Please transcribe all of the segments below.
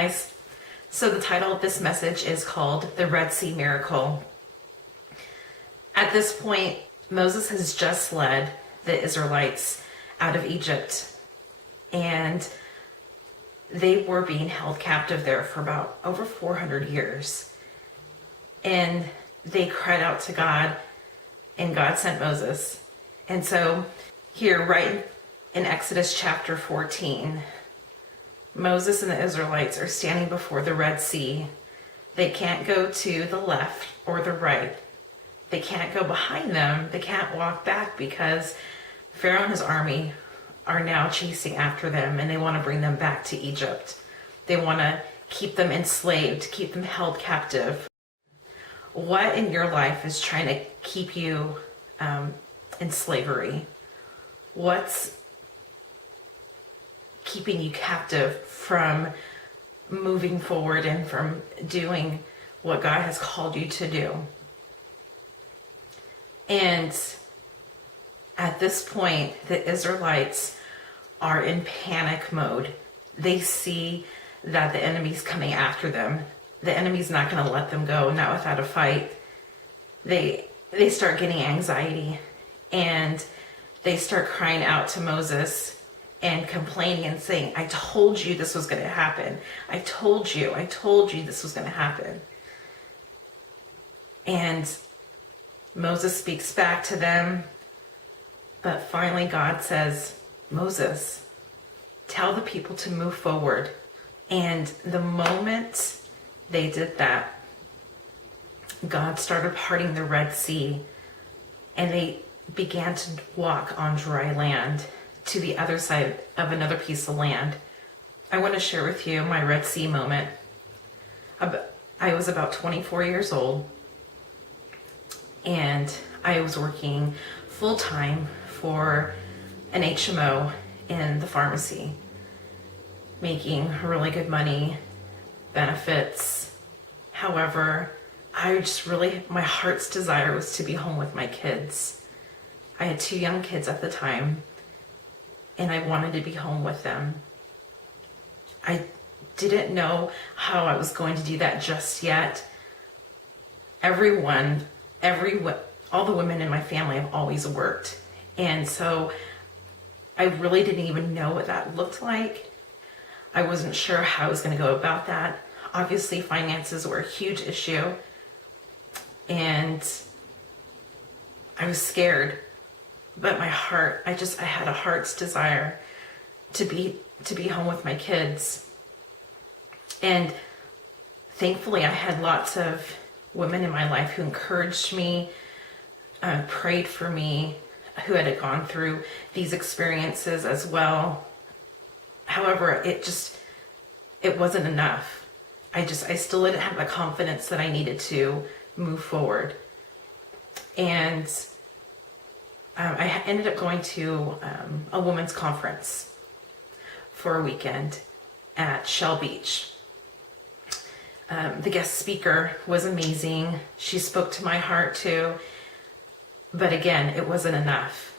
guys. So the title of this message is called The Red Sea Miracle. At this point, Moses has just led the Israelites out of Egypt, and they were being held captive there for about over 400 years. And they cried out to God, and God sent Moses. And so here, right in Exodus chapter 14, Moses and the Israelites are standing before the Red Sea. They can't go to the left or the right. They can't go behind them. They can't walk back because Pharaoh and his army are now chasing after them, and they want to bring them back to Egypt. They want to keep them enslaved, keep them held captive. What in your life is trying to keep you in slavery? What's keeping you captive from moving forward and from doing what God has called you to do? And at this point, the Israelites are in panic mode. They see that the enemy's coming after them. The enemy's not going to let them go, not without a fight. They start getting anxiety, and they start crying out to Moses and complaining and saying, I told you this was going to happen. I told you this was going to happen. And Moses speaks back to them, but finally God says, Moses, tell the people to move forward. And the moment they did that, God started parting the Red Sea, and they began to walk on dry land to the other side of another piece of land. I want to share with you my Red Sea moment. I was about 24 years old, and I was working full-time for an HMO in the pharmacy, making really good money, benefits. However, my heart's desire was to be home with my kids. I had 2 young kids at the time, and I wanted to be home with them. I didn't know how I was going to do that just yet. All the women in my family have always worked. And so I really didn't even know what that looked like. I wasn't sure how I was going to go about that. Obviously, finances were a huge issue. And I was scared. But my heart, I had a heart's desire to be home with my kids. And thankfully, I had lots of women in my life who encouraged me, prayed for me, who had gone through these experiences as well. However, it wasn't enough. I still didn't have the confidence that I needed to move forward. And I ended up going to a women's conference for a weekend at Shell Beach. The guest speaker was amazing. She spoke to my heart too. But again, it wasn't enough.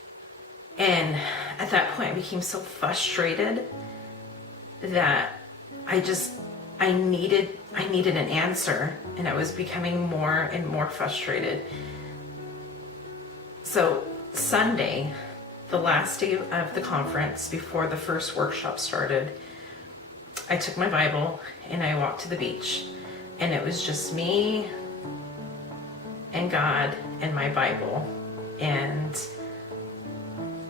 And at that point, I became so frustrated that I needed an answer, and I was becoming more and more frustrated. So Sunday, the last day of the conference before the first workshop started, I took my Bible and I walked to the beach, and it was just me and God and my Bible. And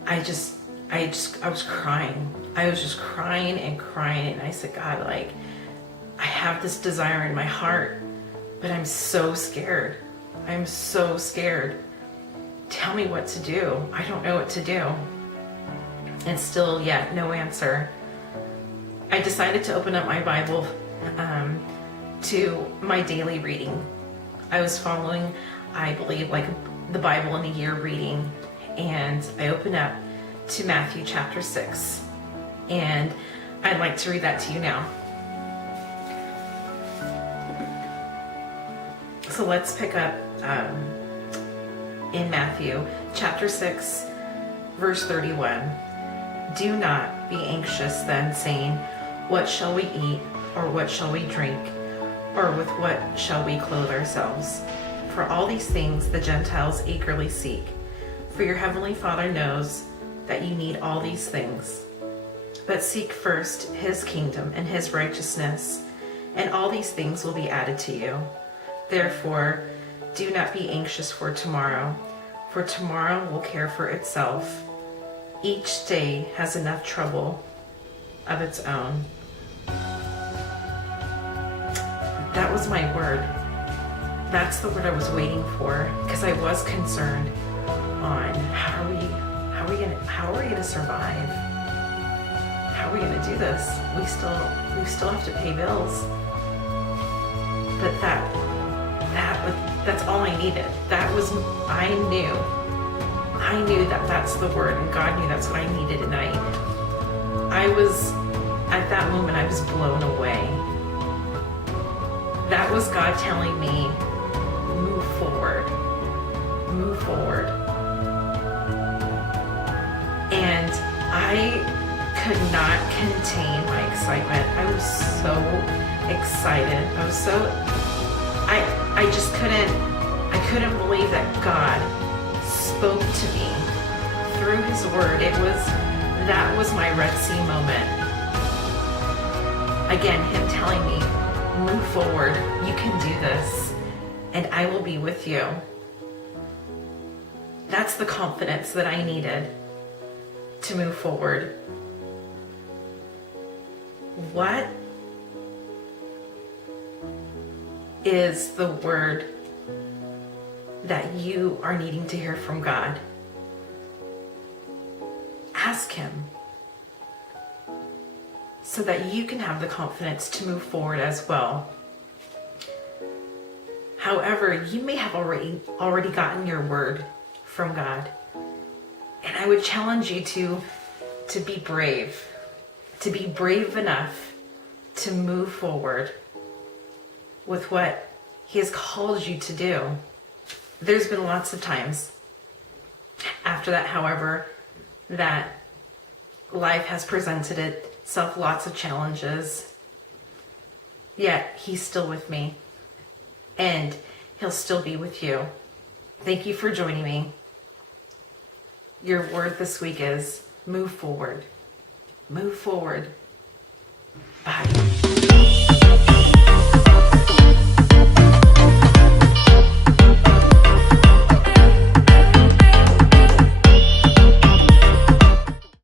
I was crying. I was just crying and crying. And I said, God, I have this desire in my heart, but I'm so scared. I'm so scared. Tell me what to do. I don't know what to do. And still yet no answer. I decided to open up my Bible to my daily reading. I was following, I believe, the Bible in a year reading, and I opened up to Matthew chapter 6, and I'd like to read that to you now. So let's pick up in Matthew chapter 6, verse 31. Do not be anxious then, saying, what shall we eat, Or what shall we drink? Or with what shall we clothe ourselves? For all these things the Gentiles eagerly seek. For your heavenly Father knows that you need all these things. But seek first his kingdom and his righteousness, and all these things will be added to you. Therefore, do not be anxious for tomorrow will care for itself. Each day has enough trouble of its own. That was my word. That's the word I was waiting for, because I was concerned on how are we gonna survive? How are we gonna do this? We still have to pay bills. But that's all I needed. I knew that that's the word, and God knew that's what I needed, and at that moment I was blown away. That was God telling me, move forward. And I could not contain my excitement. I was so excited. I just couldn't believe that God spoke to me through his word. That was my Red Sea moment. Again, him telling me, move forward, you can do this, and I will be with you. That's the confidence that I needed to move forward. What is the word that you are needing to hear from God? Ask him so that you can have the confidence to move forward as well. However, you may have already gotten your word from God. And I would challenge you to be brave enough to move forward with what he has called you to do. There's been lots of times after that, however, that life has presented itself lots of challenges, yet he's still with me, and he'll still be with you. Thank you for joining me. Your word this week is move forward. Move forward. Bye.